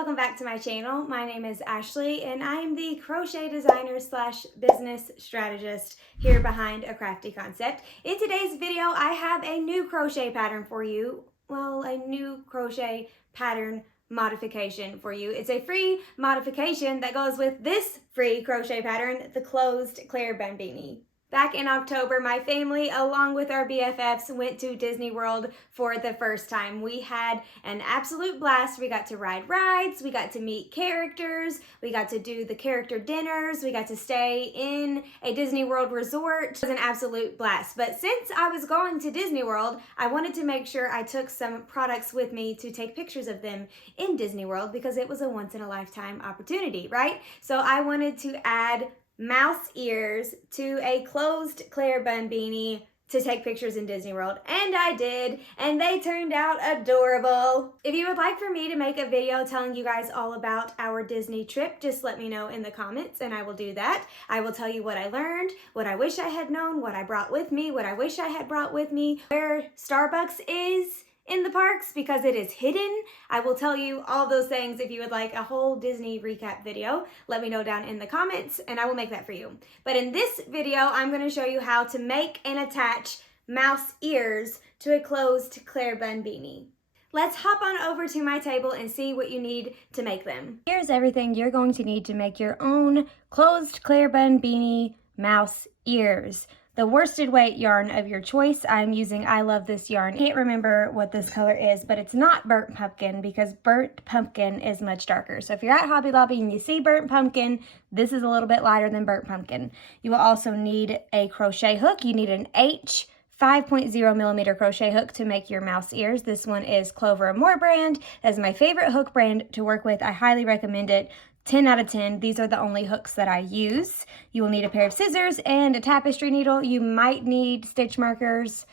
welcome back to my channel. My name is Ashley and I am the crochet designer slash business strategist here behind A Crafty Concept. In today's video, I have a new crochet pattern for you. Well, a new crochet pattern modification for you. It's a free modification that goes with this free crochet pattern, the closed Claire Bun Beanie. Back in October, my family, along with our BFFs, went to Disney World for the first time. We had an absolute blast. We got to ride rides, we got to meet characters, we got to do the character dinners, we got to stay in a Disney World resort. It was an absolute blast. But since I was going to Disney World, I wanted to make sure I took some products with me to take pictures of them in Disney World because it was a once-in-a-lifetime opportunity, right? So I wanted to add mouse ears to a closed Claire Bun Beanie to take pictures in Disney World, and I did, and they turned out adorable. If you would like for me to make a video telling you guys all about our Disney trip, just let me know in the comments and I will do that. I will tell you what I learned, what I wish I had known, what I brought with me, what I wish I had brought with me, where Starbucks is in the parks because it is hidden. I will tell you all those things. If you would like a whole Disney recap video, let me know down in the comments and I will make that for you. But in this video, I'm going to show you how to make and attach mouse ears to a closed Claire Bun Beanie. Let's hop on over to my table and see what you need to make them. Here's everything you're going to need to make your own closed Claire Bun Beanie mouse ears. The worsted weight yarn of your choice. I'm using I Love This yarn. I can't remember what this color is, but it's not burnt pumpkin because burnt pumpkin is much darker. So if you're at Hobby Lobby and you see burnt pumpkin, this is a little bit lighter than burnt pumpkin. You will also need a crochet hook. You need an H 5.0 millimeter crochet hook to make your mouse ears. This one is Clover & More brand. That's my favorite hook brand to work with. I highly recommend it. 10 out of 10. These are the only hooks that I use. You will need a pair of scissors and a tapestry needle. You might need stitch markers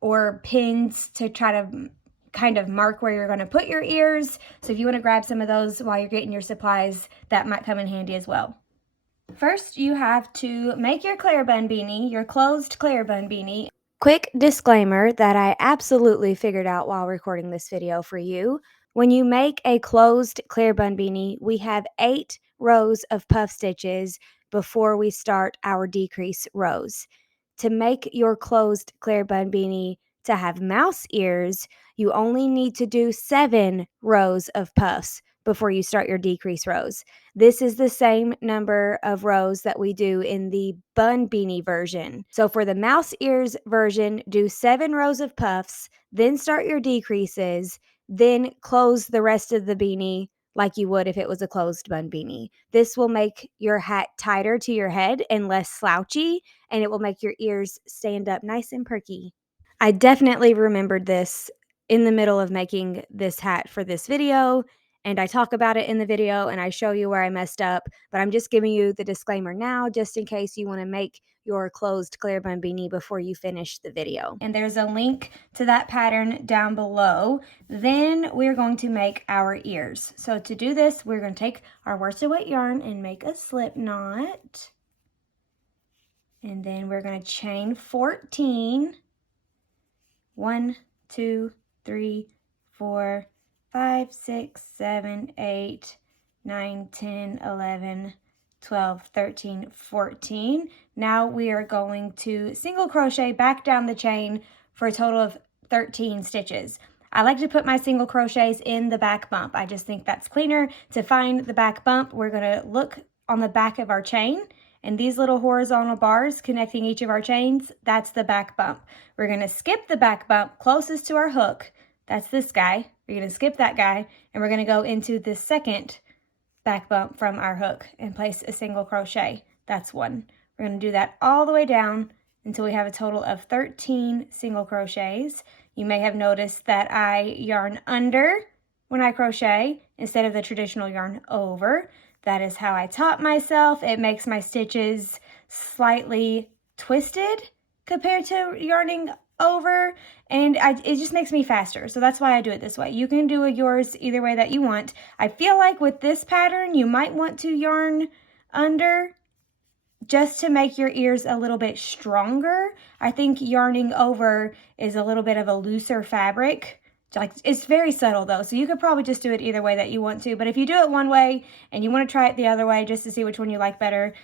or pins to try to kind of mark where you're going to put your ears. So if you want to grab some of those while you're getting your supplies, that might come in handy as well. First, you have to make your Claire Bun Beanie, your closed Claire Bun Beanie. Quick disclaimer that I absolutely figured out while recording this video for you. When you make a closed Claire Bun Beanie, we have 8 rows of puff stitches before we start our decrease rows. To make your closed Claire Bun Beanie to have mouse ears, you only need to do 7 rows of puffs before you start your decrease rows. This is the same number of rows that we do in the Bun Beanie version. So for the mouse ears version, do 7 rows of puffs, then start your decreases, then close the rest of the beanie like you would if it was a closed bun beanie. This will make your hat tighter to your head and less slouchy, and it will make your ears stand up nice and perky. I definitely remembered this in the middle of making this hat for this video, and I talk about it in the video and I show you where I messed up, but I'm just giving you the disclaimer now just in case you want to make your closed Claire Bun Beanie before you finish the video. And there's a link to that pattern down below. Then we're going to make our ears. So to do this, we're going to take our worsted weight yarn and make a slip knot. And then we're going to chain 14. 1, 2, 3, 4, 5, 6, 7, 8, 9, 10, 11, 12, 13, 14. Now we are going to single crochet back down the chain for a total of 13 stitches. I like to put my single crochets in the back bump. I just think that's cleaner. To find the back bump, we're going to look on the back of our chain, and these little horizontal bars connecting each of our chains, that's the back bump. We're going to skip the back bump closest to our hook. That's this guy. We're going to skip that guy, and we're going to go into the second back bump from our hook and place a single crochet. That's one. We're going to do that all the way down until we have a total of 13 single crochets. You may have noticed that I yarn under when I crochet instead of the traditional yarn over. That is how I taught myself. It makes my stitches slightly twisted compared to yarning over, and it just makes me faster. So that's why I do it this way. You can do yours either way that you want. I feel like with this pattern, you might want to yarn under just to make your ears a little bit stronger. I think yarning over is a little bit of a looser fabric Like, it's very subtle though, so you could probably just do it either way that you want to. But if you do it one way and you want to try it the other way just to see which one you like better,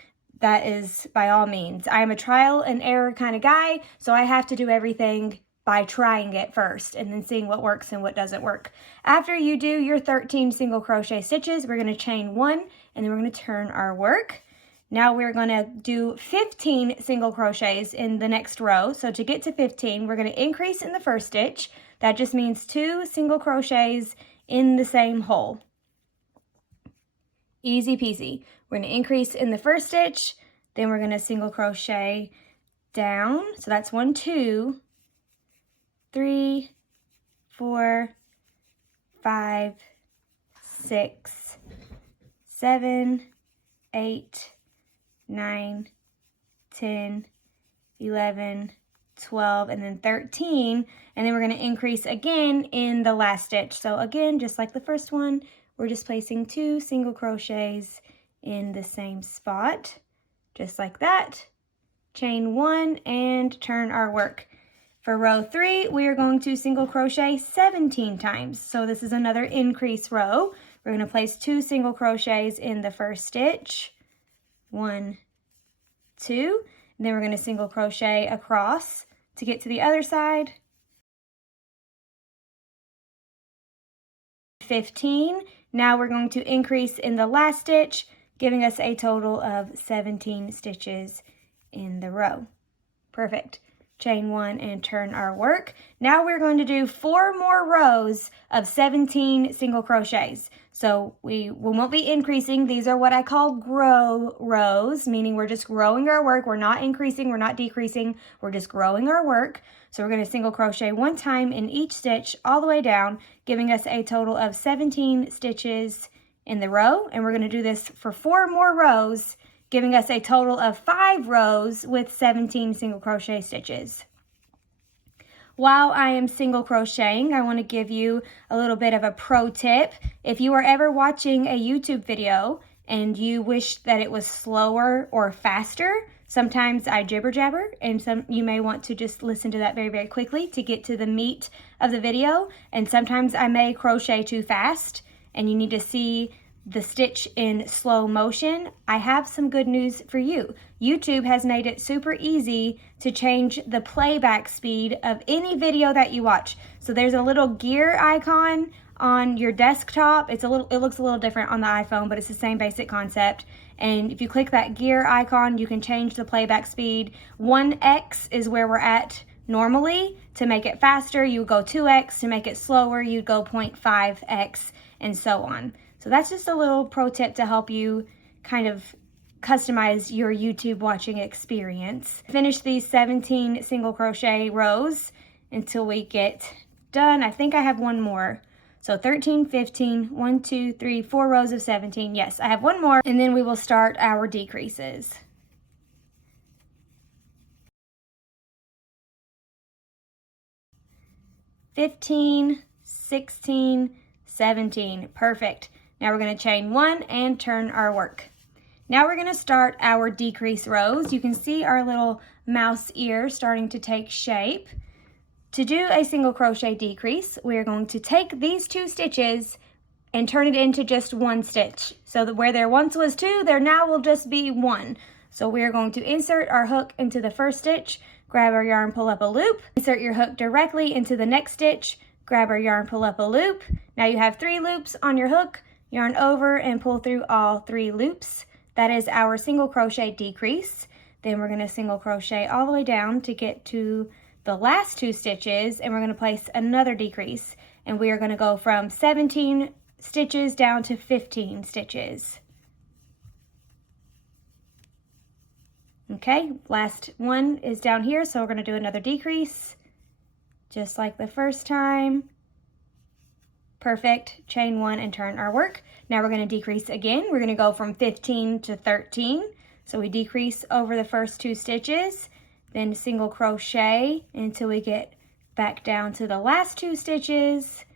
that is by all means. I am a trial and error kind of guy, so I have to do everything by trying it first and then seeing what works and what doesn't work. After you do your 13 single crochet stitches, we're going to chain 1 and then we're going to turn our work. Now we're going to do 15 single crochets in the next row. So to get to 15, we're going to increase in the first stitch. That just means 2 single crochets in the same hole. Easy peasy. We're going to increase in the first stitch, then we're going to single crochet down. So that's 1, 2, 3, 4, 5, 6, 7, 8, 9, 10, 11, 12, and then 13, and then we're going to increase again in the last stitch. So again, just like the first one, we're just placing 2 single crochets in the same spot, just like that. Chain 1 and turn our work. For row 3, we are going to single crochet 17 times. So this is another increase row. We're going to place 2 single crochets in the first stitch. 1, 2, and then we're going to single crochet across to get to the other side. 15. Now we're going to increase in the last stitch, giving us a total of 17 stitches in the row. Perfect. Chain 1 and turn our work. Now we're going to do 4 more rows of 17 single crochets. So we won't be increasing. These are what I call grow rows, meaning we're just growing our work. We're not increasing, we're not decreasing, we're just growing our work. So we're going to single crochet 1 time in each stitch all the way down, giving us a total of 17 stitches in the row. And we're going to do this for 4 more rows, giving us a total of 5 rows with 17 single crochet stitches. While I am single crocheting, I want to give you a little bit of a pro tip. If you are ever watching a YouTube video and you wish that it was slower or faster, sometimes I jibber jabber, and you may want to just listen to that very, very quickly to get to the meat of the video. And sometimes I may crochet too fast and you need to see the stitch in slow motion. I have some good news for you. YouTube has made it super easy to change the playback speed of any video that you watch. So there's a little gear icon on your desktop. It looks a little different on the iPhone, but it's the same basic concept. And if you click that gear icon, you can change the playback speed. 1x is where we're at normally. To make it faster, you go 2x. To make it slower, you go 0.5x, and so on. So that's just a little pro tip to help you kind of customize your YouTube watching experience. Finish these 17 single crochet rows until we get done. I think I have 1 more. So 13, 15, 1, 2, 3, 4 rows of 17. Yes, I have 1 more, and then we will start our decreases. $15, $16, $17. Perfect. Now we're going to chain 1 and turn our work. Now we're going to start our decrease rows. You can see our little mouse ear starting to take shape. To do a single crochet decrease, we are going to take these 2 stitches and turn it into just 1 stitch. So that where there once was 2, there now will just be 1. So we are going to insert our hook into the first stitch, grab our yarn, pull up a loop, insert your hook directly into the next stitch, grab our yarn, pull up a loop. Now you have 3 loops on your hook. Yarn over and pull through all 3 loops. That is our single crochet decrease. Then we're going to single crochet all the way down to get to the last 2 stitches, and we're going to place another decrease. And we are going to go from 17 stitches down to 15 stitches. Okay, last one is down here, so we're going to do another decrease, just like the first time. Perfect. Chain 1 and turn our work. Now we're going to decrease again. We're going to go from 15 to 13. So we decrease over the first 2 stitches, then single crochet until we get back down to the last 2 stitches,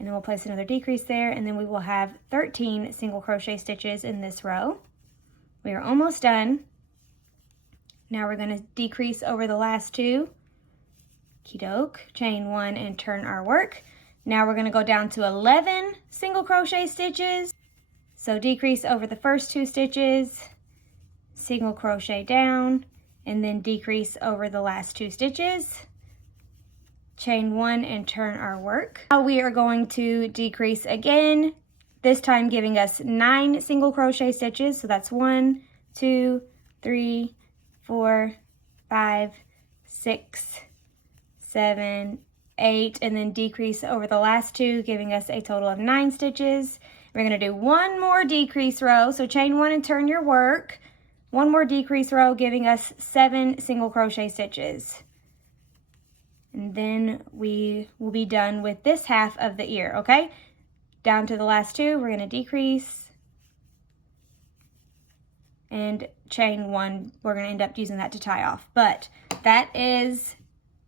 and then we'll place another decrease there, and then we will have 13 single crochet stitches in this row. We are almost done. Now we're going to decrease over the last 2. Okey-doke. Chain 1 and turn our work. Now we're going to go down to 11 single crochet stitches. So decrease over the first 2 stitches, single crochet down, and then decrease over the last 2 stitches. Chain 1 and turn our work. Now we are going to decrease again, this time giving us 9 single crochet stitches. So that's 1, 2, 3, 4, 5, 6, 7, 8, and then decrease over the last 2, giving us a total of 9 stitches. We're going to do one more decrease row, so chain 1 and turn your work. One more decrease row, giving us 7 single crochet stitches. And then we will be done with this half of the ear, okay? Down to the last 2, we're going to decrease and chain 1. We're going to end up using that to tie off, but that is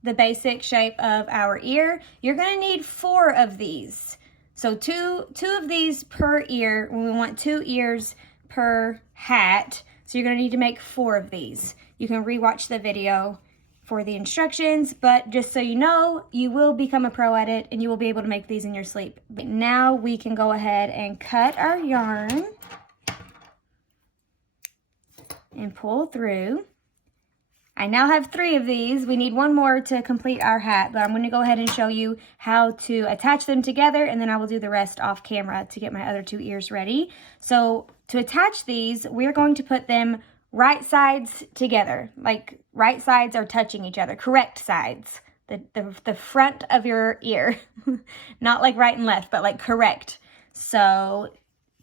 the basic shape of our ear. You're going to need 4 of these. So two of these per ear when we want 2 ears per hat. So you're going to need to make 4 of these. You can rewatch the video for the instructions, but just so you know, you will become a pro at it and you will be able to make these in your sleep. But now we can go ahead and cut our yarn and pull through. I now have 3 of these. We need 1 more to complete our hat, but I'm going to go ahead and show you how to attach them together, and then I will do the rest off camera to get my other 2 ears ready. So to attach these, we're going to put them right sides together, like right sides are touching each other, correct sides, the front of your ear, not like right and left, but like correct. So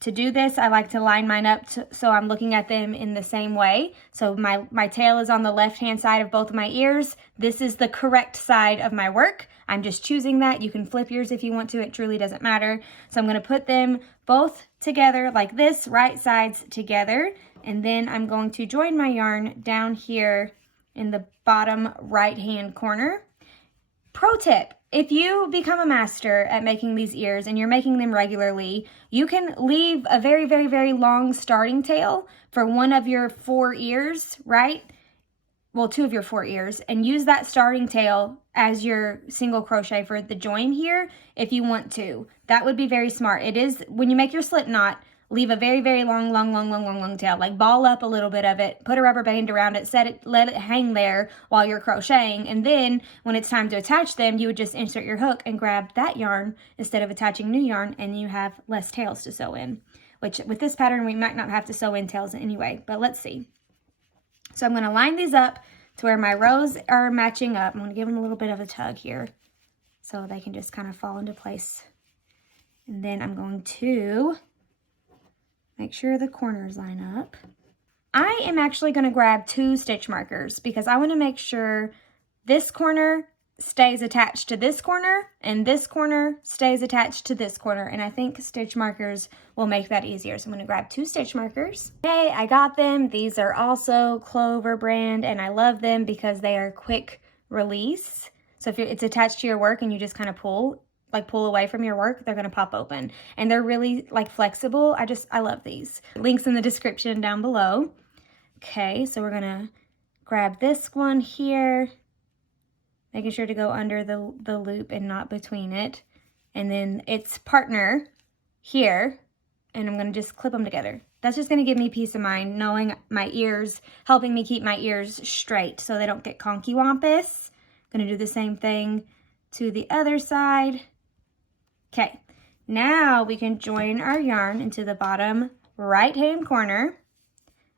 to do this, I like to line mine up so I'm looking at them in the same way. So my tail is on the left-hand side of both of my ears. This is the correct side of my work. I'm just choosing that. You can flip yours if you want to. It truly doesn't matter. So I'm going to put them both together like this, right sides together. And then I'm going to join my yarn down here in the bottom right-hand corner. Pro tip. If you become a master at making these ears and you're making them regularly, you can leave a very, very, very long starting tail for one of your 4 ears, right? Well, 2 of your 4 ears, and use that starting tail as your single crochet for the join here if you want to. That would be very smart. It is, when you make your slip knot, leave a very, very long tail. Like ball up a little bit of it, put a rubber band around it, set it, let it hang there while you're crocheting. And then when it's time to attach them, you would just insert your hook and grab that yarn instead of attaching new yarn, and you have less tails to sew in. Which with this pattern, we might not have to sew in tails anyway, but let's see. So I'm going to line these up to where my rows are matching up. I'm going to give them a little bit of a tug here so they can just kind of fall into place. And then I'm going to make sure the corners line up. I am actually going to grab 2 stitch markers because I want to make sure this corner stays attached to this corner and this corner stays attached to this corner. And I think stitch markers will make that easier. So I'm going to grab 2 stitch markers. Okay, I got them. These are also Clover brand and I love them because they are quick release. So if it's attached to your work and you just kind of pull away from your work, they're going to pop open. And they're really like flexible. I love these. Links in the description down below. Okay, so we're going to grab this one here, making sure to go under the loop and not between it. And then its partner here, and I'm going to just clip them together. That's just going to give me peace of mind knowing my ears, helping me keep my ears straight so they don't get conky wampus. Going to do the same thing to the other side. Okay, now we can join our yarn into the bottom right-hand corner.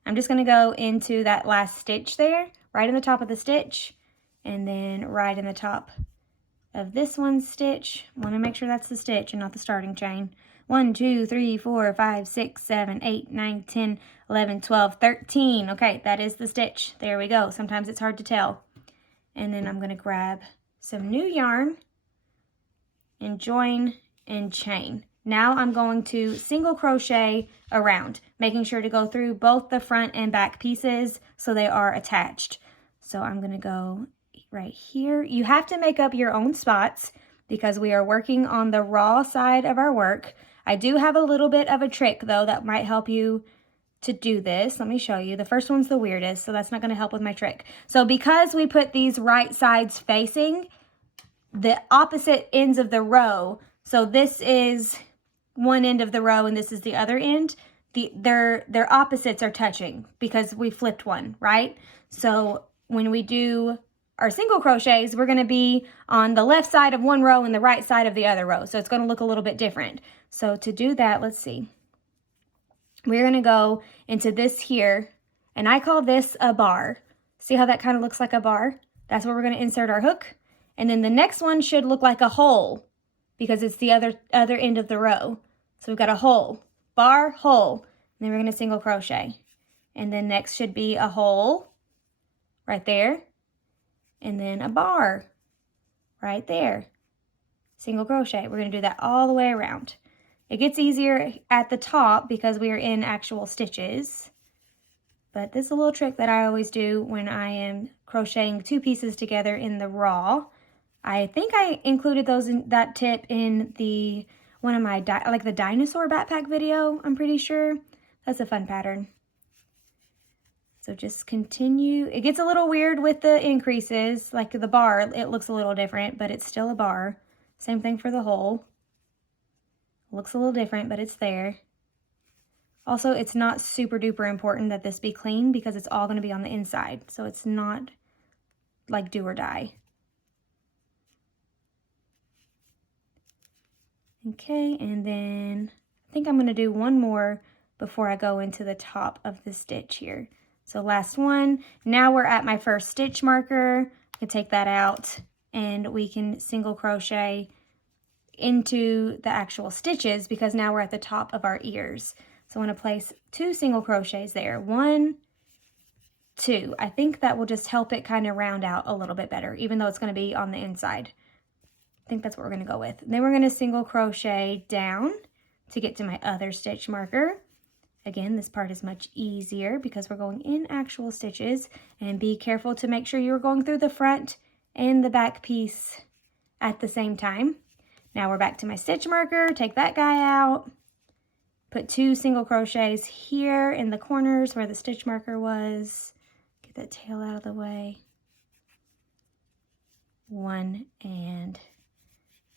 I'm just going to go into that last stitch there, right in the top of the stitch, and then right in the top of this one stitch. I want to make sure that's the stitch and not the starting chain. 1, 2, 3, 4, 5, 6, 7, 8, 9, 10, 11, 12, 13. Okay, that is the stitch. There we go. Sometimes it's hard to tell. And then I'm going to grab some new yarn and join and chain. Now I'm going to single crochet around, making sure to go through both the front and back pieces so they are attached. So I'm going to go right here. You have to make up your own spots because we are working on the raw side of our work. I do have a little bit of a trick though that might help you to do this. Let me show you. The first one's the weirdest, so that's not going to help with my trick. So because we put these right sides facing, the opposite ends of the row. So this is one end of the row and this is the other end. Their opposites are touching because we flipped one, right? So when we do our single crochets, we're going to be on the left side of one row and the right side of the other row. So it's going to look a little bit different. So to do that, let's see. We're going to go into this here, and I call this a bar. See how that kind of looks like a bar? That's where we're going to insert our hook. And then the next one should look like a hole because it's the other end of the row. So we've got a hole, bar, hole, and then we're going to single crochet. And then next should be a hole right there, and then a bar right there. Single crochet. We're going to do that all the way around. It gets easier at the top because we are in actual stitches. But this is a little trick that I always do when I am crocheting two pieces together in the raw. I think I included that tip in one of my the dinosaur backpack video, I'm pretty sure. That's a fun pattern. So just continue. It gets a little weird with the increases, like the bar, it looks a little different, but it's still a bar. Same thing for the hole. Looks a little different, but it's there. Also, it's not super duper important that this be clean because it's all going to be on the inside. So it's not like do or die. Okay, and then I think I'm going to do one more before I go into the top of the stitch here. So last one. Now we're at my first stitch marker. I can take that out and we can single crochet into the actual stitches because now we're at the top of our ears. So I'm going to place 2 single crochets there. 1, 2. I think that will just help it kind of round out a little bit better, even though it's going to be on the inside. I think that's what we're going to go with. Then we're going to single crochet down to get to my other stitch marker. Again, this part is much easier because we're going in actual stitches, and be careful to make sure you're going through the front and the back piece at the same time. Now we're back to my stitch marker, take that guy out, put 2 single crochets here in the corners where the stitch marker was, get that tail out of the way, 1 and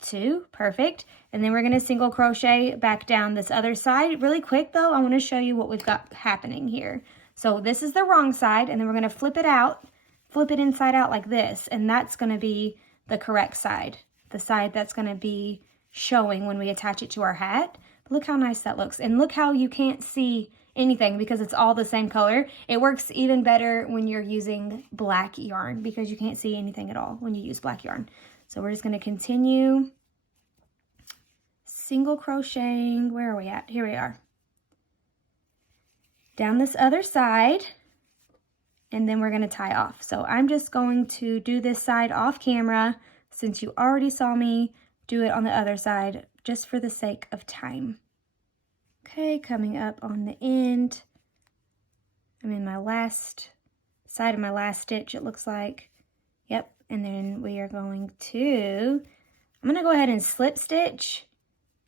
2, perfect. And then we're going to single crochet back down this other side. Really quick though, I want to show you what we've got happening here. So this is the wrong side, and then we're going to flip it out, flip it inside out like this, and that's going to be the correct side, the side that's going to be showing when we attach it to our hat. But look how nice that looks, and look how you can't see anything because it's all the same color. It works even better when you're using black yarn because you can't see anything at all when you use black yarn. So we're just going to continue single crocheting. Where are we at? Here we are. Down this other side, and then we're going to tie off. So I'm just going to do this side off camera since you already saw me do it on the other side just for the sake of time. Okay, coming up on the end. I'm in my last side of my last stitch, it looks like. Yep. And then we are going to, I'm going to go ahead and slip stitch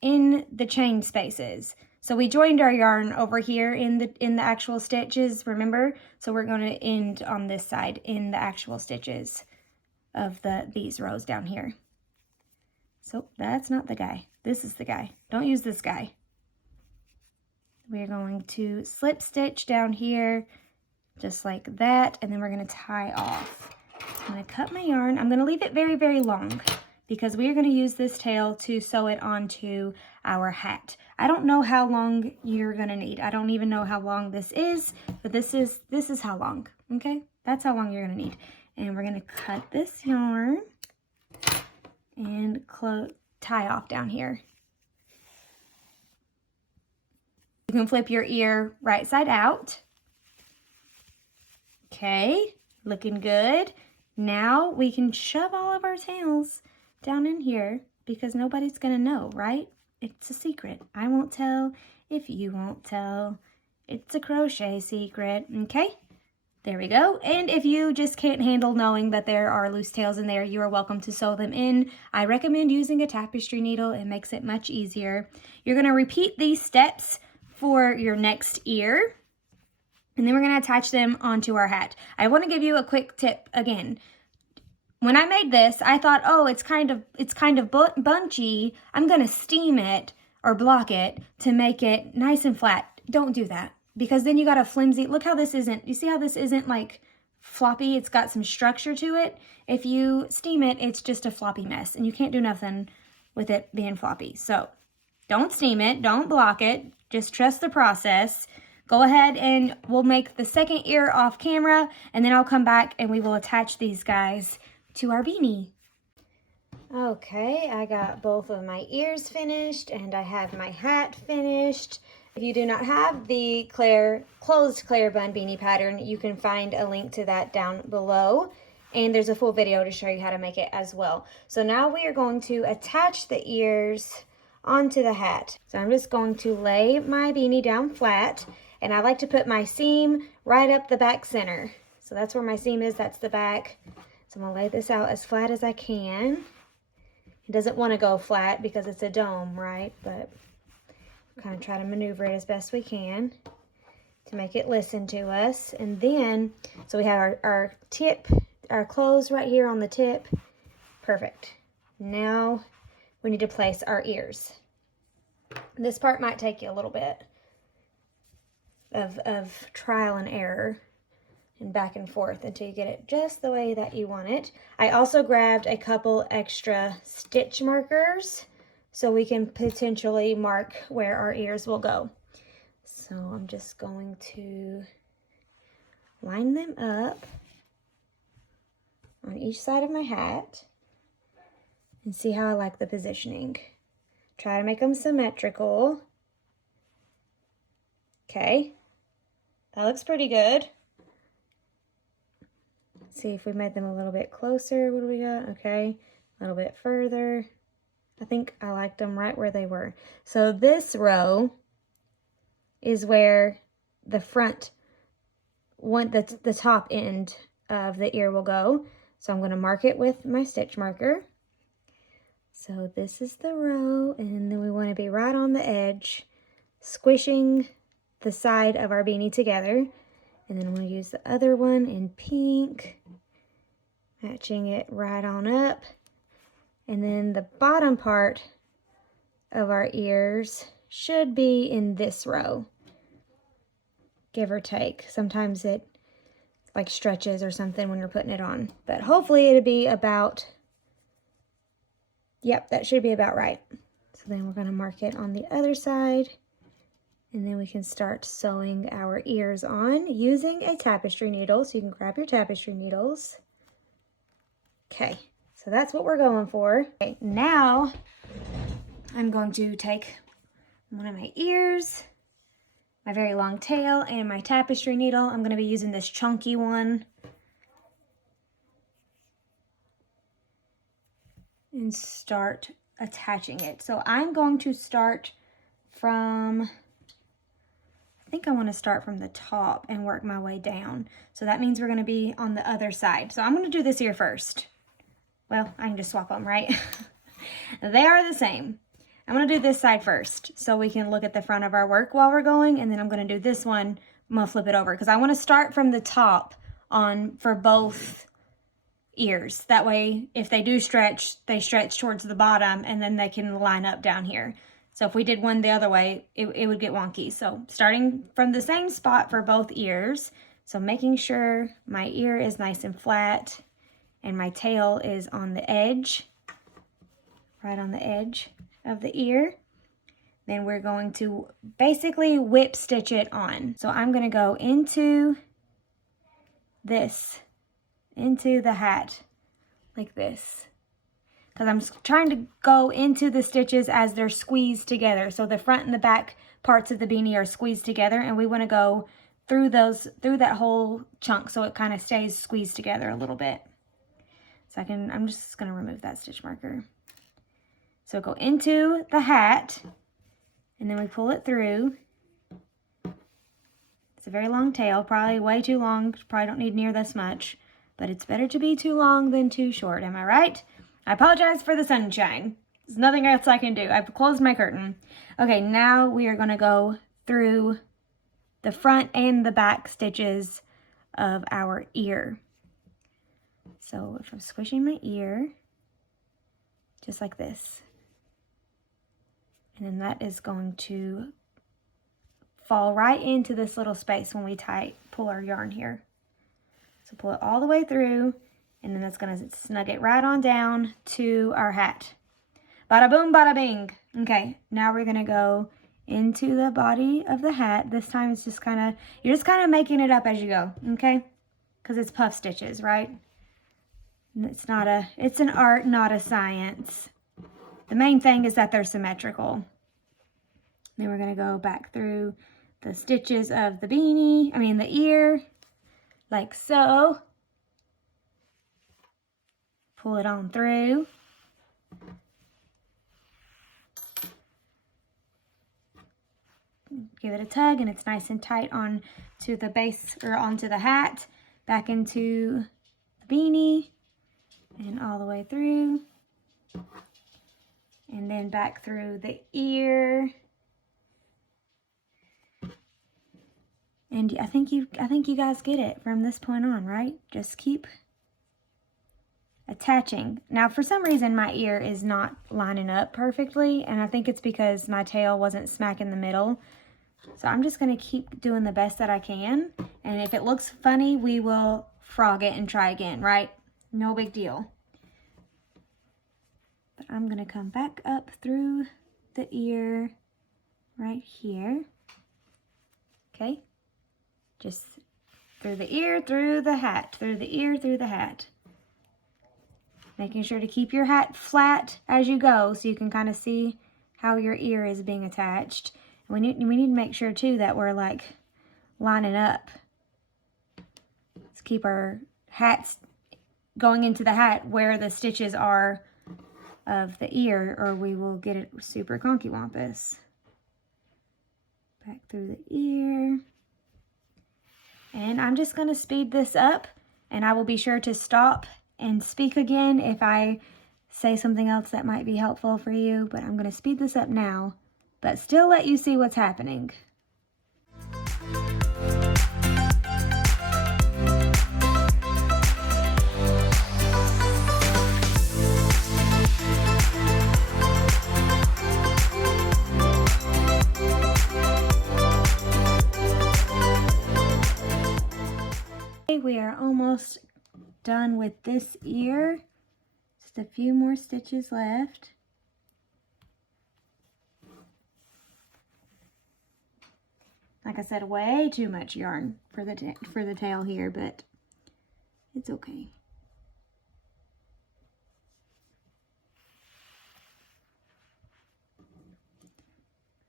in the chain spaces. So we joined our yarn over here in the actual stitches, remember? So we're going to end on this side in the actual stitches of these rows down here. So that's not the guy. This is the guy. Don't use this guy. We're going to slip stitch down here just like that, and then we're going to tie off. I'm going to cut my yarn. I'm going to leave it very, very long because we are going to use this tail to sew it onto our hat. I don't know how long you're going to need. I don't even know how long this is, but this is how long, okay? That's how long you're going to need. And we're going to cut this yarn and tie off down here. You can flip your ear right side out. Okay, looking good. Now we can shove all of our tails down in here because nobody's gonna know, right? It's a secret. I won't tell if you won't tell. It's a crochet secret, okay? There we go. And if you just can't handle knowing that there are loose tails in there, you are welcome to sew them in. I recommend using a tapestry needle. It makes it much easier. You're gonna repeat these steps for your next ear. And then we're going to attach them onto our hat. I want to give you a quick tip again. When I made this, I thought, oh, it's kind of bunchy. I'm gonna steam it or block it to make it nice and flat. Don't do that, because then you got a flimsy, look how this isn't, you see how this isn't like floppy? It's got some structure to it. If you steam it, it's just a floppy mess, and you can't do nothing with it being floppy. So don't steam it, don't block it, just trust the process. Go ahead and we'll make the second ear off camera, and then I'll come back and we will attach these guys to our beanie. Okay, I got both of my ears finished and I have my hat finished. If you do not have the closed Claire bun beanie pattern, you can find a link to that down below. And there's a full video to show you how to make it as well. So now we are going to attach the ears onto the hat. So I'm just going to lay my beanie down flat, and I like to put my seam right up the back center. So that's where my seam is, that's the back. So I'm gonna lay this out as flat as I can. It doesn't want to go flat because it's a dome, right? But kind of try to maneuver it as best we can to make it listen to us. And then, so we have our tip, our clothes right here on the tip. Perfect. Now we need to place our ears. This part might take you a little bit of trial and error and back and forth until you get it just the way that you want it. I also grabbed a couple extra stitch markers so we can potentially mark where our ears will go. So I'm just going to line them up on each side of my hat and see how I like the positioning. Try to make them symmetrical. Okay, that looks pretty good. Let's see if we made them a little bit closer. What do we got? Okay, a little bit further. I think I liked them right where they were. So this row is where the front one, the top end of the ear will go. So I'm going to mark it with my stitch marker. So this is the row, and then we want to be right on the edge, squishing the side of our beanie together. And then we'll use the other one in pink, matching it right on up. And then the bottom part of our ears should be in this row, give or take. Sometimes it like stretches or something when you're putting it on, but hopefully it'll be about, yep, that should be about right. So then we're going to mark it on the other side, and then we can start sewing our ears on using a tapestry needle. So you can grab your tapestry needles. Okay, so that's what we're going for. Okay, now I'm going to take one of my ears, my very long tail, and my tapestry needle. I'm going to be using this chunky one. And start attaching it. So I'm going to start from, I think I want to start from the top and work my way down. So that means we're going to be on the other side. So I'm going to do this ear first. Well, I can just swap them, right? They are the same. I'm going to do this side first so we can look at the front of our work while we're going, and then I'm going to do this one. I'm going to flip it over because I want to start from the top on for both ears. That way, if they do stretch, they stretch towards the bottom, and then they can line up down here. So if we did one the other way, it would get wonky. So starting from the same spot for both ears. So making sure my ear is nice and flat and my tail is on the edge, right on the edge of the ear. Then we're going to basically whip stitch it on. So I'm going to go into this, into the hat like this, because I'm trying to go into the stitches as they're squeezed together. So the front and the back parts of the beanie are squeezed together, and we want to go through that whole chunk so it kind of stays squeezed together a little bit. So I'm just going to remove that stitch marker. So go into the hat, and then we pull it through. It's a very long tail, probably way too long. Probably don't need near this much, but it's better to be too long than too short. Am I right? I apologize for the sunshine. There's nothing else I can do. I've closed my curtain. Okay, now we are going to go through the front and the back stitches of our ear. So if I'm squishing my ear, just like this, and then that is going to fall right into this little space when we pull our yarn here. So pull it all the way through, and then that's gonna snug it right on down to our hat. Bada boom, bada bing. Okay, now we're gonna go into the body of the hat. This time it's just you're just kind of making it up as you go, okay? Because it's puff stitches, right? It's an art, not a science. The main thing is that they're symmetrical. Then we're gonna go back through the stitches of the the ear, like so. Pull it on through. Give it a tug and it's nice and tight on to the base or onto the hat, back into the beanie and all the way through. And then back through the ear. And I think you guys get it from this point on, right? Just keep attaching. Now, for some reason, my ear is not lining up perfectly, and I think it's because my tail wasn't smack in the middle. So I'm just gonna keep doing the best that I can. And if it looks funny, we will frog it and try again, right? No big deal. But I'm gonna come back up through the ear right here. Okay? Just through the ear, through the hat, through the ear, through the hat. Making sure to keep your hat flat as you go so you can kind of see how your ear is being attached. We need to make sure too that we're like lining up. Let's keep our hats going into the hat where the stitches are of the ear, or we will get it super conky wampus. Back through the ear. And I'm just going to speed this up, and I will be sure to stop and speak again if I say something else that might be helpful for you, but I'm going to speed this up now, but still let you see what's happening. We are almost done with this ear. Just a few more stitches left. Like I said, way too much yarn for the tail here, but it's okay.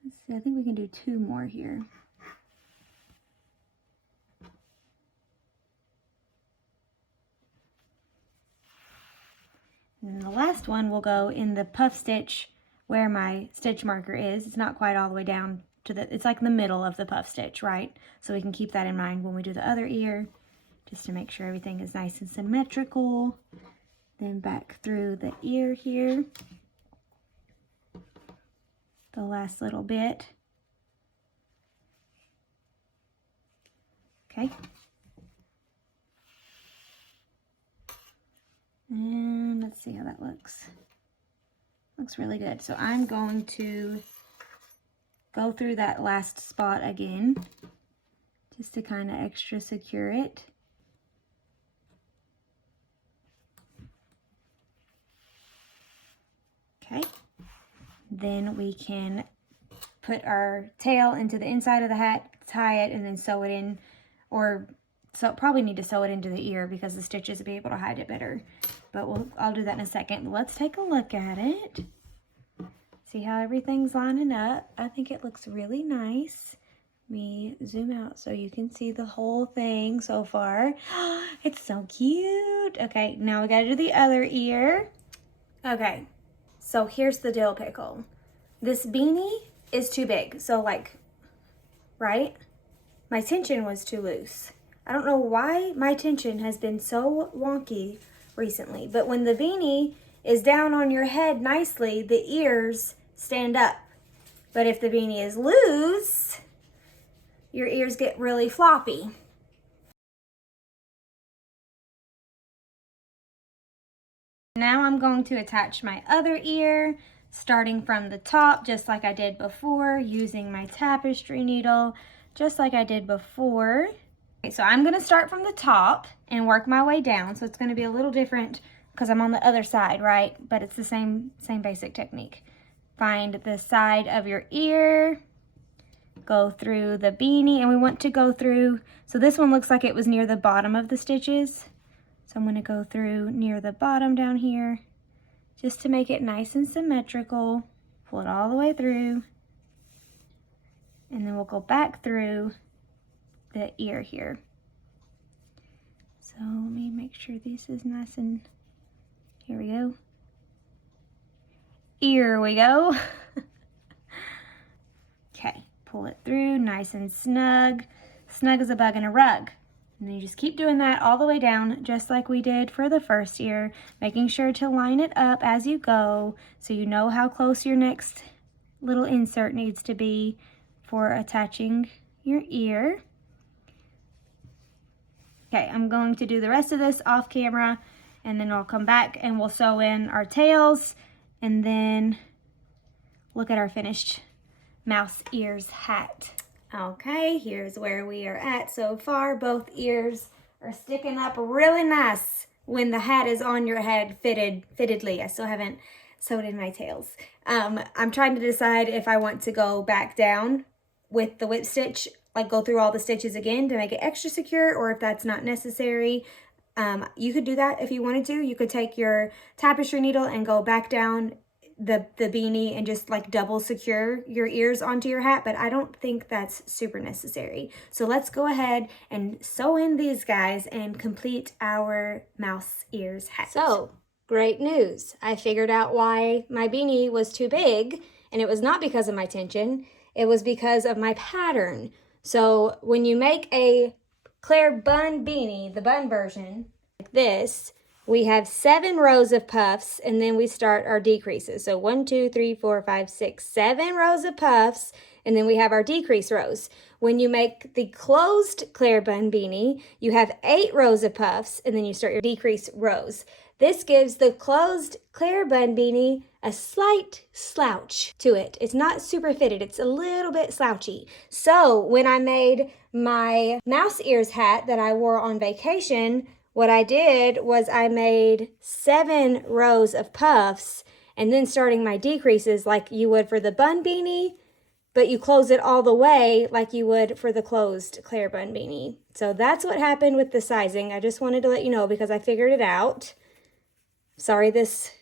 Let's see, I think we can do 2 more here. And the last one will go in the puff stitch where my stitch marker is. It's not quite all the way down to it's like the middle of the puff stitch, right? So we can keep that in mind when we do the other ear, just to make sure everything is nice and symmetrical. Then back through the ear here. The last little bit. Okay. And let's see how that looks. Looks really good. So I'm going to go through that last spot again, just to kind of extra secure it. Okay. Then we can put our tail into the inside of the hat, tie it, and then sew it in, or probably need to sew it into the ear because the stitches will be able to hide it better. But I'll do that in a second. Let's take a look at it. See how everything's lining up. I think it looks really nice. Let me zoom out so you can see the whole thing so far. It's so cute. Okay, now we gotta do the other ear. Okay, so here's the dill pickle. This beanie is too big, so like, right? My tension was too loose. I don't know why my tension has been so wonky recently, but when the beanie is down on your head nicely, the ears stand up. But if the beanie is loose, your ears get really floppy. Now I'm going to attach my other ear, starting from the top, just like I did before, using my tapestry needle, just like I did before. Okay, so I'm gonna start from the top and work my way down. So it's gonna be a little different because I'm on the other side, right? But it's the same basic technique. Find the side of your ear, go through the beanie, and we want to go through, so this one looks like it was near the bottom of the stitches. So I'm going to go through near the bottom down here just to make it nice and symmetrical. Pull it all the way through. And then we'll go back through the ear here. So let me make sure this is nice and, here we go. Here we go. Okay, pull it through nice and snug. Snug as a bug in a rug. And then you just keep doing that all the way down, just like we did for the first ear, making sure to line it up as you go so you know how close your next little insert needs to be for attaching your ear. Okay, I'm going to do the rest of this off camera, and then I'll come back and we'll sew in our tails and then look at our finished mouse ears hat. Okay, here's where we are at so far. Both ears are sticking up really nice when the hat is on your head fittedly. I still haven't sewed in my tails. I'm trying to decide if I want to go back down with the whip stitch, like go through all the stitches again to make it extra secure, or if that's not necessary. You could do that if you wanted to. You could take your tapestry needle and go back down the beanie and just like double secure your ears onto your hat, but I don't think that's super necessary. So let's go ahead and sew in these guys and complete our mouse ears hat. So, great news. I figured out why my beanie was too big, and it was not because of my tension, it was because of my pattern. So when you make a Claire bun beanie, the bun version, like this, we have 7 rows of puffs, and then we start our decreases. So 1, 2, 3, 4, 5, 6, 7 rows of puffs, and then we have our decrease rows. When you make the closed Claire bun beanie, you have 8 rows of puffs, and then you start your decrease rows. This gives the closed Claire bun beanie a slight slouch to it. It's not super fitted, it's a little bit slouchy. So when I made my mouse ears hat that I wore on vacation, what I did was I made 7 rows of puffs and then starting my decreases like you would for the bun beanie, but you close it all the way like you would for the closed Claire bun beanie. So that's what happened with the sizing. I just wanted to let you know because I figured it out. Sorry, this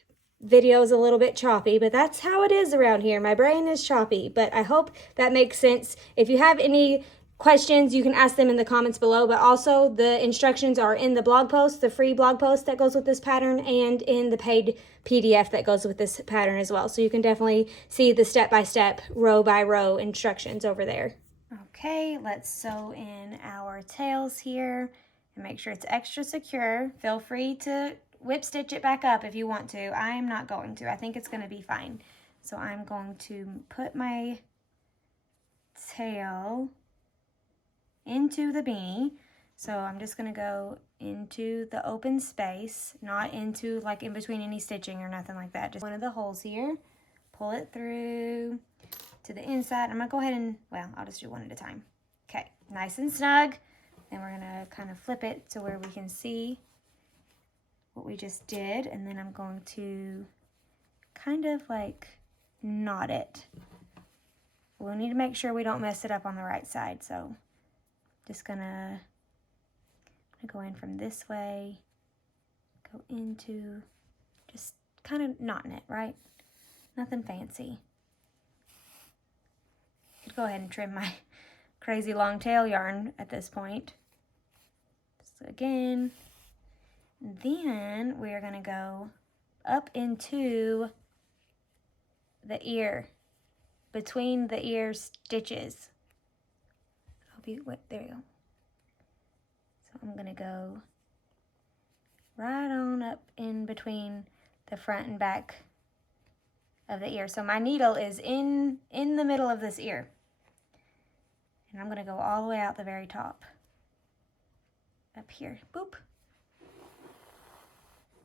video is a little bit choppy, but that's how it is around here. My brain is choppy, but I hope that makes sense. If you have any questions, you can ask them in the comments below, but also the instructions are in the blog post, the free blog post that goes with this pattern, and in the paid PDF that goes with this pattern as well. So you can definitely see the step-by-step, row-by-row instructions over there. Okay, let's sew in our tails here and make sure it's extra secure. Feel free to whip stitch it back up if you want to. I am not going to. I think it's going to be fine. So I'm going to put my tail into the beanie. So I'm just going to go into the open space, not into like in between any stitching or nothing like that. Just one of the holes here, pull it through to the inside. I'm going to go ahead and, well, I'll just do one at a time. Okay, nice and snug. Then we're going to kind of flip it to where we can see what we just did. And then I'm going to kind of like knot it. We'll need to make sure we don't mess it up on the right side. So just gonna go in from this way, go into, just kind of knotting it, right? Nothing fancy. Could go ahead and trim my crazy long tail yarn at this point. So again, then we're gonna go up into the ear, between the ear stitches. There you go. So I'm gonna go right on up in between the front and back of the ear. So my needle is in the middle of this ear. And I'm gonna go all the way out the very top. Up here, boop.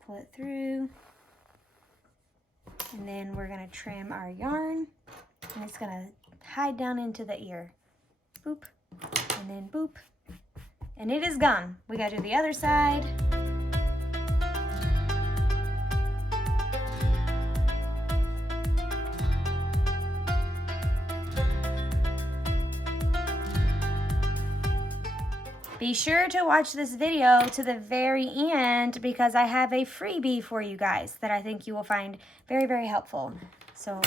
Pull it through, And then we're gonna trim our yarn, and it's gonna hide down into the ear. Boop, and then boop, and it is gone. We gotta do the other side. Be sure to watch this video to the very end because I have a freebie for you guys that I think you will find very, very helpful. So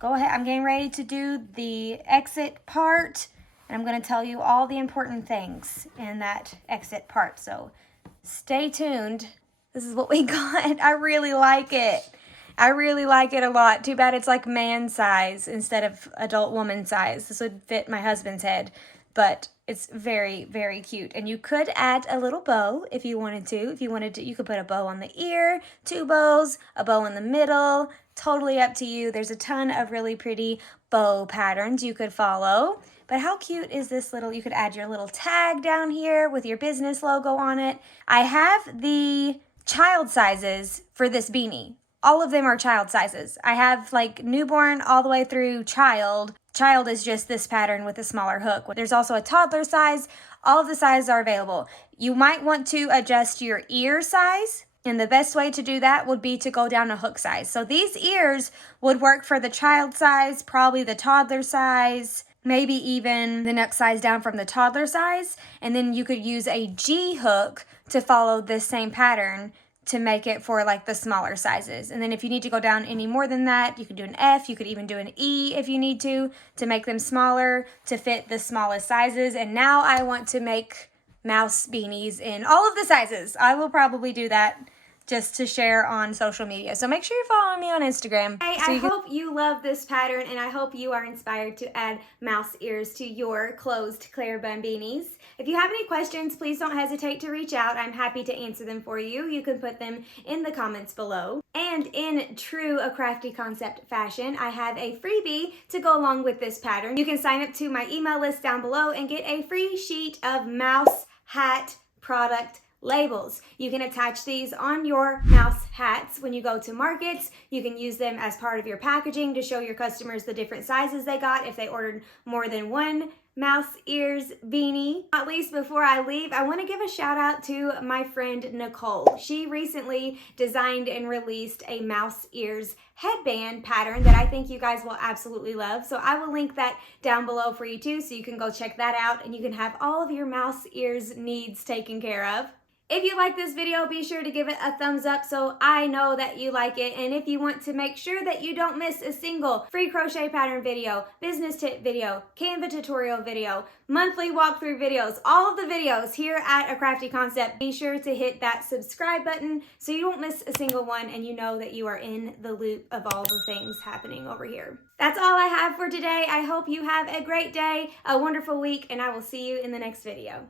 go ahead, I'm getting ready to do the exit part, and I'm gonna tell you all the important things in that exit part. So stay tuned. This is what we got. I really like it. I really like it a lot. Too bad it's like man size instead of adult woman size. This would fit my husband's head, but it's very, very cute. And you could add a little bow if you wanted to. If you wanted to, you could put a bow on the ear, 2 bows, a bow in the middle. Totally up to you. There's a ton of really pretty bow patterns you could follow. But how cute is this little, you could add your little tag down here with your business logo on it. I have the child sizes for this beanie. All of them are child sizes. I have like newborn all the way through child. Child is just this pattern with a smaller hook. There's also a toddler size. All of the sizes are available. You might want to adjust your ear size, and the best way to do that would be to go down a hook size. So these ears would work for the child size, probably the toddler size, maybe even the next size down from the toddler size. And then you could use a G hook to follow this same pattern to make it for like the smaller sizes. And then if you need to go down any more than that, you could do an F, you could even do an E if you need to make them smaller to fit the smallest sizes. And now I want to make mouse beanies in all of the sizes. I will probably do that just to share on social media. So make sure you're following me on Instagram. Hey, I hope you love this pattern, and I hope you are inspired to add mouse ears to your closed Claire bun beanies. If you have any questions, please don't hesitate to reach out. I'm happy to answer them for you. You can put them in the comments below. And in true A Crafty Concept fashion, I have a freebie to go along with this pattern. You can sign up to my email list down below and get a free sheet of mouse hat product labels. You can attach these on your mouse hats when you go to markets. You can use them as part of your packaging to show your customers the different sizes they got if they ordered more than one mouse ears beanie. At least before I leave, I want to give a shout out to my friend Nicole. She recently designed and released a mouse ears headband pattern that I think you guys will absolutely love. So I will link that down below for you too, so you can go check that out and you can have all of your mouse ears needs taken care of. If you like this video, be sure to give it a thumbs up so I know that you like it. And if you want to make sure that you don't miss a single free crochet pattern video, business tip video, Canva tutorial video, monthly walkthrough videos, all of the videos here at A Crafty Concept, be sure to hit that subscribe button so you don't miss a single one and you know that you are in the loop of all the things happening over here. That's all I have for today. I hope you have a great day, a wonderful week, and I will see you in the next video.